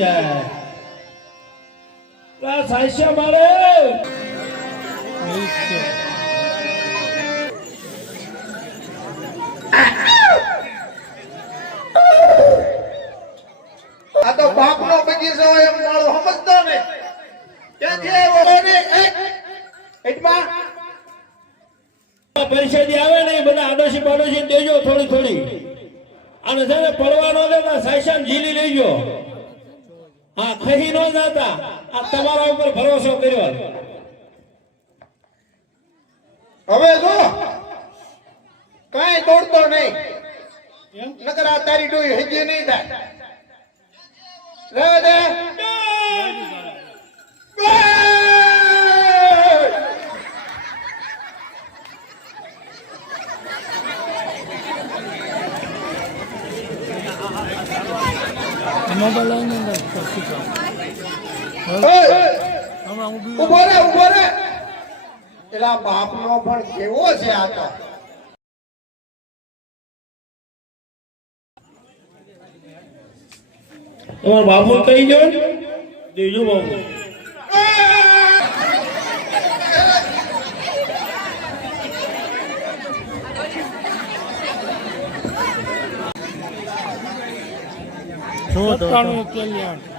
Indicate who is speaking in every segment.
Speaker 1: જાય આ સાહિત્ય મારે.
Speaker 2: આ તો બાપનો બગીચો એમ મારો સમજતો ને. ક્યાંથી આવ્યો ને એટલા.
Speaker 1: પરિષદી આવે ને બધા આડોશી પાડોશી દેજો થોડી થોડી. અને છે ને પડવાનો દેતા સાયશાન ઝીલી લેજો. હા ખહી ન જાતા આ તમારા ઉપર ભરોસો કર્યો.
Speaker 2: હવે જો કાંઈ દોડતો નહીં. નકર આ તારી ડોઈ હજી નહીં થાય. રહેવા
Speaker 3: મોબાઈલ લઈને
Speaker 2: ઊભો રે ઊભો રે એલા બાપનો પણ કેવો છે આ તો?
Speaker 1: તમારો બાપુ કહી ગયો દેજો બાપુ
Speaker 3: સત્તાણું કલ્યાણ.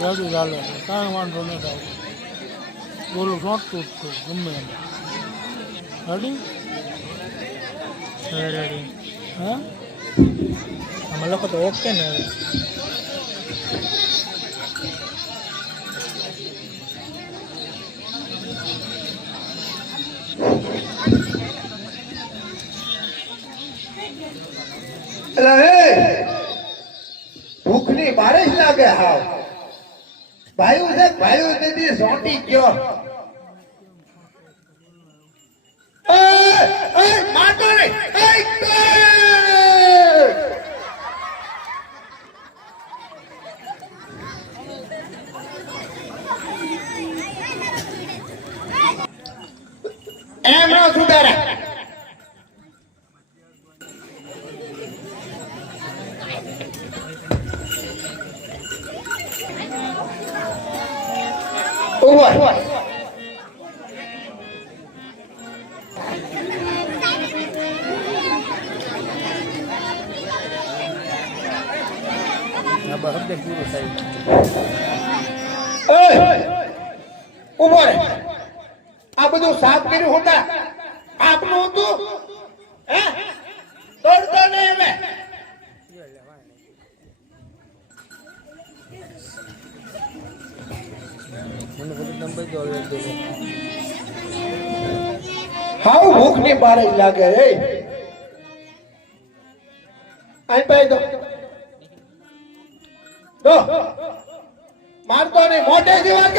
Speaker 3: ગાડી ચાલે કાંઈ વાંધો નહીં થાય. બોલું શોધતું જ છું ગમે એમ. રેડી રેડી હા? અમે લોકો તો ઓકે ને હવે
Speaker 2: એલા હે ભૂખની બારે જ લાગે હાવ ભાઈ છે ભાઈ દીદી સોટી ગયો એય, એય, મારતો નહીં. એય, એય. એમ નો સુધારા ઊભો
Speaker 3: હબે પૂરું
Speaker 2: આ બધું સાફ કર્યું હોતા આપનું હતું? હે? દોડતો નહીં ભૂખની બારે લાગે રે. આઈ પાઈ મારતો નહીં મોઢે થી વાત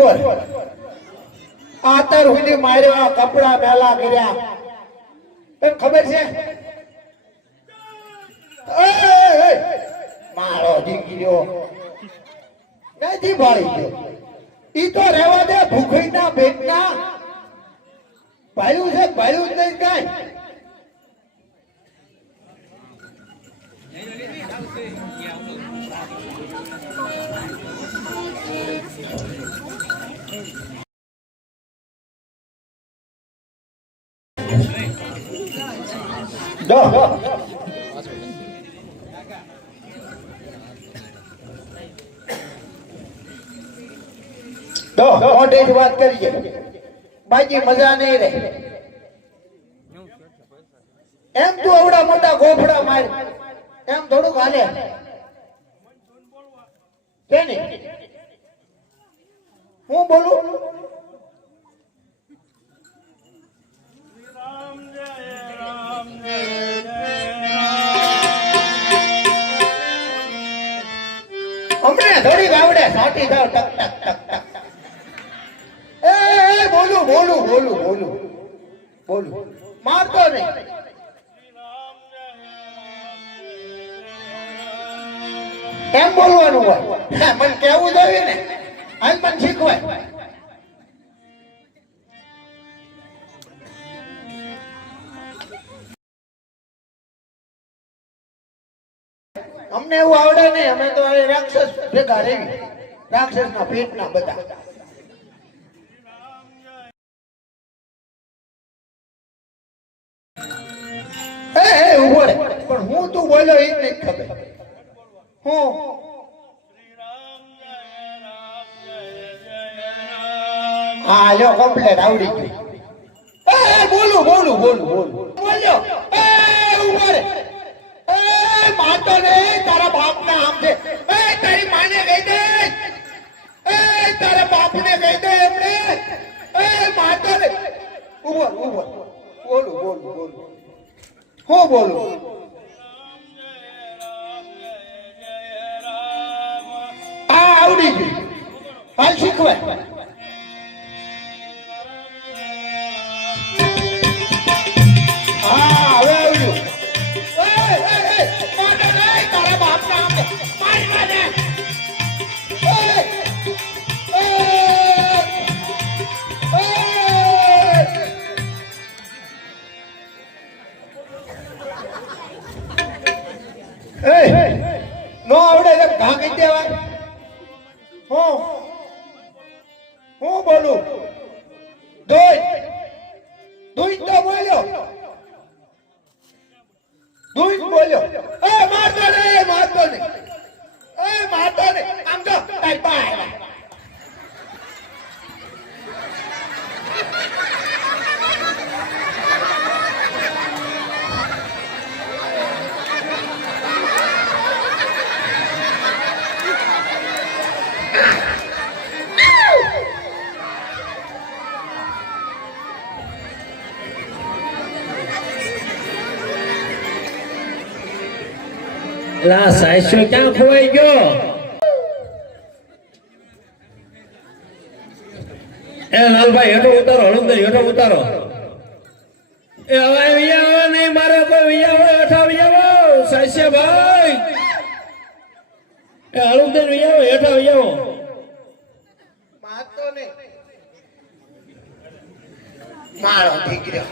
Speaker 2: ઊભો આતર સુધી માર્યા કપડા મેલા કર્યા. ખબર છે? એય, એય, ગયો મારો નથી ભાળી ગયો. ઈ તો રહેવા દે ભૂખઈના પેટના. ભાયું છે ભાયું નહીં Thank દો દો મોઢે જ વાત કરીએ. બાકી મજા નહીં રહે. એમ તું અવડા મોટા ગોફડા માર. એમ થોડુંક હાલે. હું બોલું? સાટી જાઓ ટક ટક ટક ટક. એ બોલું બોલું બોલું બોલું બોલું. મારતો નહીં. એમ બોલવાનું હોય? મને કેવું જોઈએ ને. આજ મને શીખવાય. અમને એવું આવડે નહીં. અમે તો રાક્ષસ ભેગા રહી રાક્ષસ ના પેટ ના બધા પણ હું તું બોલ્યો એ નહીં ખબર. હું હા લ્યો કમ્પ્લેટ આવડી ગયું. એ બોલું બોલું બોલું બોલું. બોલ્યો. એ, ઊભો રે. એ માતો ને તારા બાપ ના આમ છે. એ, તારી માને કહી દે. એ, તારા બાપ ને કહી દે એમને. એ માતો ને ઉમર ઊભો. બોલું બોલું બોલું. હું બોલું? આવડી ગયું. હાલ શીખવાય. હું હું બોલું?
Speaker 1: લા સાયસો ક્યાં ખોવાઈ ગયો? એ લાલભાઈ, હેઠો ઉતારો હળુંદર હેઠો ઉતારો. એ હવે વિયાવો નહીં, મારે કોઈ વિયાવો હેઠો વિયાવો સાસે ભાઈ. એ હળુંદર વિયાવો હેઠો વિયાવો
Speaker 2: મારતો ને મારો દીકરો.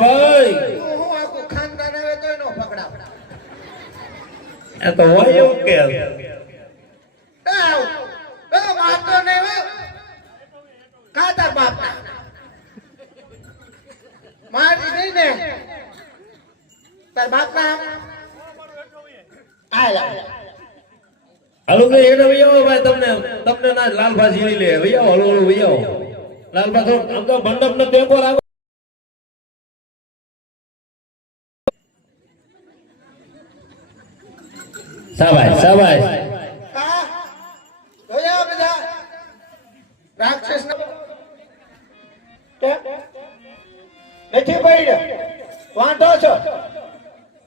Speaker 1: ભાઈ.
Speaker 2: ખાનદાન આવે
Speaker 1: એ તો હોય એવું કે?
Speaker 2: મારી નહીં ને. તાર
Speaker 1: વિયાવો ભાઈ તમને. તમને ના લાલભા જીવી લે. વિયાવો હળુ હળુ વિયાવો લાલભા થોડું મંડપ નો ટેમ્પો રાખો. સાબાય
Speaker 2: બધા? રાક્ષસ નથી પડ્યો? વાંધો છો?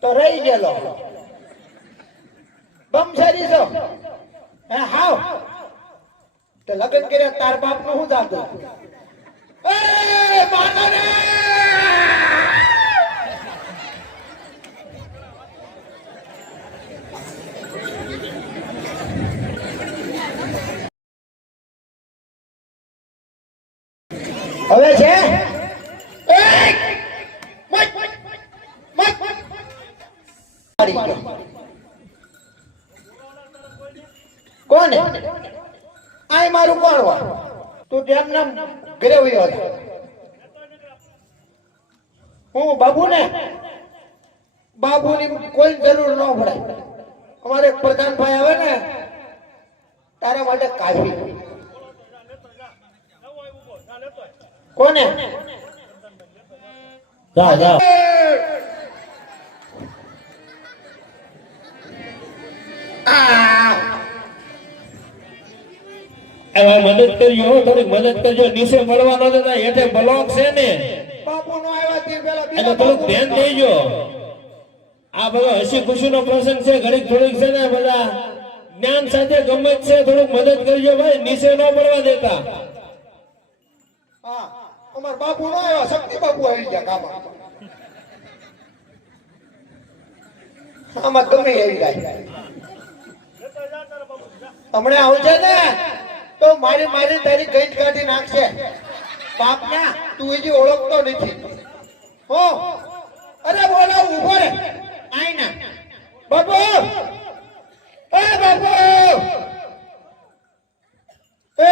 Speaker 2: તો રહી ગયેલો. બમસરી છો? હે, હાવ. તો લગ્ન કર્યા, તાર બાપનું શું જાતું એ માનો ને! હવે છે? કોણ આય મારું કોણ વા તું જેમ નામ ઘરે વયો હતો હું બાબુ ને બાબુ ની કોઈ જરૂર ન પડે અમારે એક પ્રધાનભાઈ આવે ને તારા માટે કાફી કોને?
Speaker 1: જા જા.
Speaker 2: આ
Speaker 1: એ ભાઈ મદદ કરજો હો, થોડીક મદદ કરજો. નીચે મળવાનો દેતા હેઠે બ્લોક છે ને.
Speaker 2: બાપુ નો આવ્યા તે પેલા બીજા
Speaker 1: ધ્યાન દેજો. આ બધો હસી ખુશી નો પ્રસંગ છે ઘડીક થોડીક છે ને બધા જ્ઞાન સાથે ગમે છે થોડુંક મદદ કરજો ભાઈ. નીચે ન પડવા દેતા.
Speaker 2: અમાર બાપુ નો આવ્યા, શક્તિ બાપુ આવી ગયા કામમાં આમાં ગમે આવી જાય. હમણાં આવજે ને, તો મારી મારી તારી ગઈ કાઢી નાખશે બાપ ના તું હજી ઓળખતો નથી. હો, અરે બોલા, ઊભો રે. આઈ ના બાપુ, એ બાપુ. એ,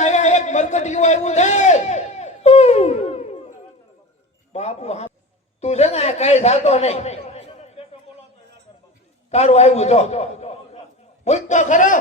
Speaker 2: આયા એક મરકટિયું આવ્યું છે. બાપુ તું છે ને કઈ થતો નહીં. તારું આવ્યું જો હું તો ખરો.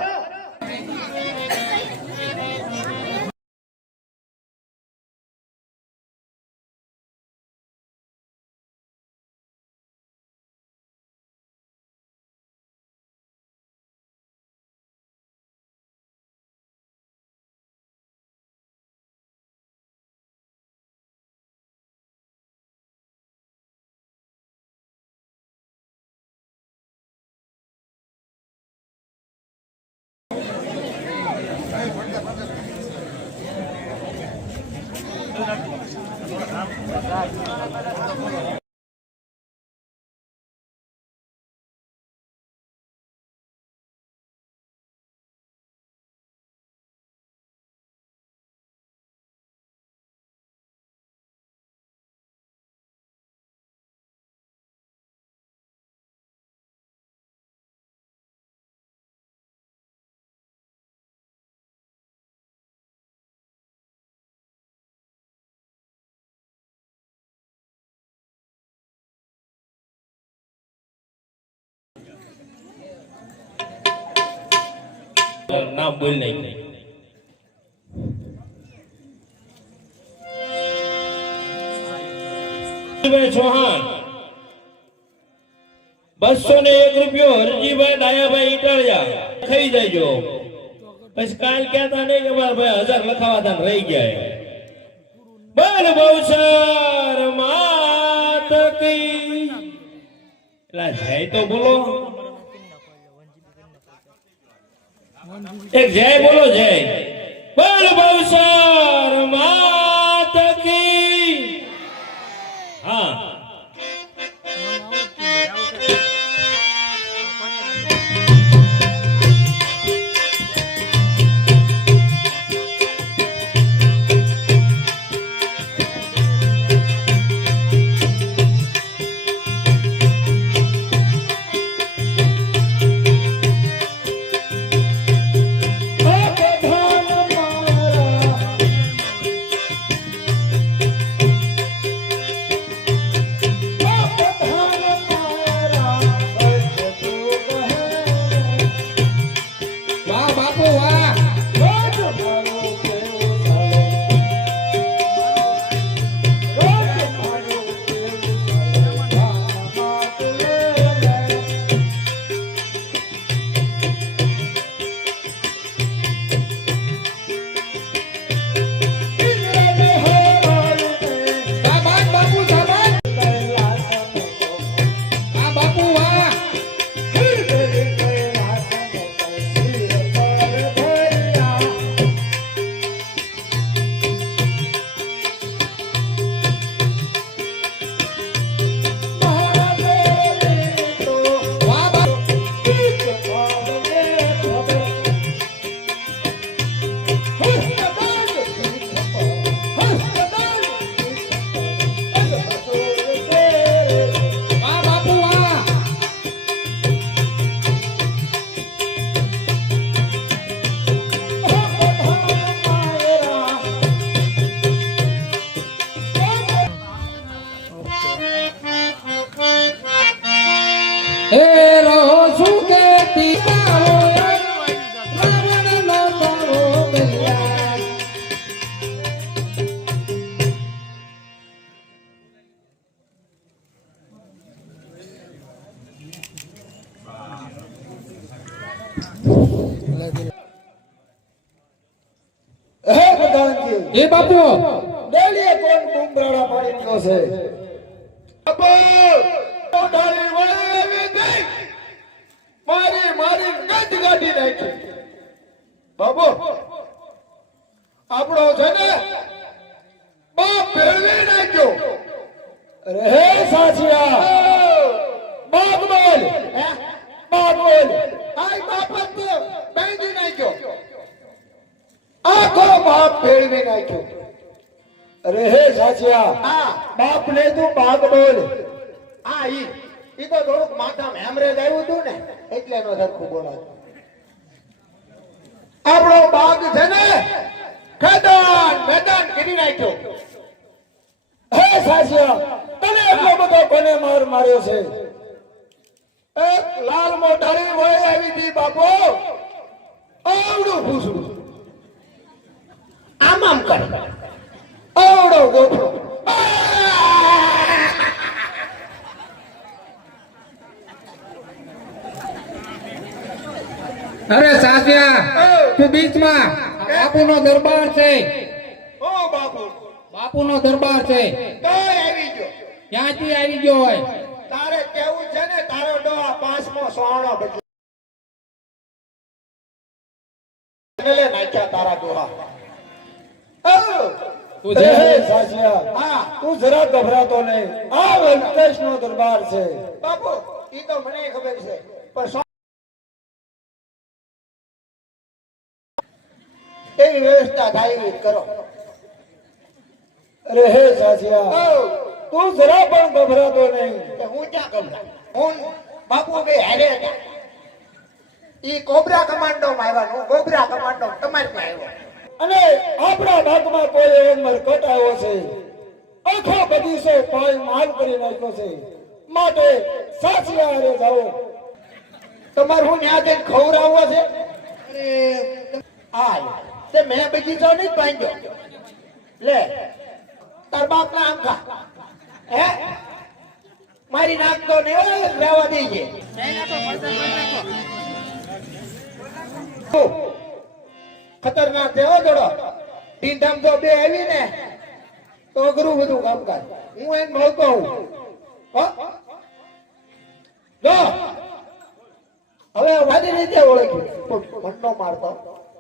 Speaker 1: નામ બોલ નહીં. ચૌહાણ, બસો ને એક રૂપિયો હરજીભાઈ દાયાભાઈ ઇટાળિયા ખાઈ જાયજો પછી કાલ કહેતા નહીં કે મારા ભાઈ હજાર લખાવા તા રહી ગયા બોલ બહુસર માત કઈ એટલે જાય તો બોલો. એક જય બોલો જય. બોલ બહુસર માત કી. હા.
Speaker 2: શું કેતી ને બોલ આ ઈ ઈ તો થોડુંક માથામાં હેમરેજ આવ્યું હતું ને એટલે એનો સરખું બોલાતું આપણો બાગ છે ને ખેદાન મેદાન કરી નાખ્યો. હે સાસિયા તને એટલો બધો કોને માર માર્યો છે? એક લાલ મોટારી વય આવી હતી બાપો. આવડું ભૂસડું. આમ આમ કર. આવડો ગોખરો
Speaker 4: અરે સાસિયા તું બીચમાં. બાપુનો દરબાર છે.
Speaker 2: ઓ બાપુ.
Speaker 4: બાપુનો દરબાર છે.
Speaker 2: કઈ આવી ગયો.
Speaker 4: ક્યાંથી આવી ગયો હોય?
Speaker 2: તારે કેવું છે ને? તારો ડોહા પાંચમો સોણો બદલો નાખ્યા તારા ડોહા.
Speaker 4: તું
Speaker 2: જરા ગભરાતો નહીં. આ વેંકટેશ નો દરબાર છે. બાપુ એ તો મને ખબર છે. પણ એવી વ્યવસ્થા થાય એવી કરો. અરે હે સાસિયા તું જરા પણ ગભરાતો નહીં. હું ક્યાં ગભરા હું બાપુ બે હેરે હતા. ઈ કોબરા કમાન્ડો માં આવ્યા હું કોબરા કમાન્ડો તમારી પાસે આવ્યો. અને આપણા ભાગમાં કોઈ એવો મરકટ આવ્યો છે. આખો બગીચો પાય માલ કરી નાખ્યો છે. માટે સાચી હારે જાઓ. તમારે હું ન્યા જઈને ખવડાવવો છે? આ તે મેં બગીચો નહીં બાંધ્યો લે, તાર ના અંકા હે? મારી નાખતો ને રહેવા દઈએ ખતરનાક છે હો જોડો ઢીંઢામ તો બે આવી ને, તો અઘરું બધું કામકાજ. હું એને મળતો હું? જો. હવે વાદી રીતે ઓળખી. મનનો મારતો.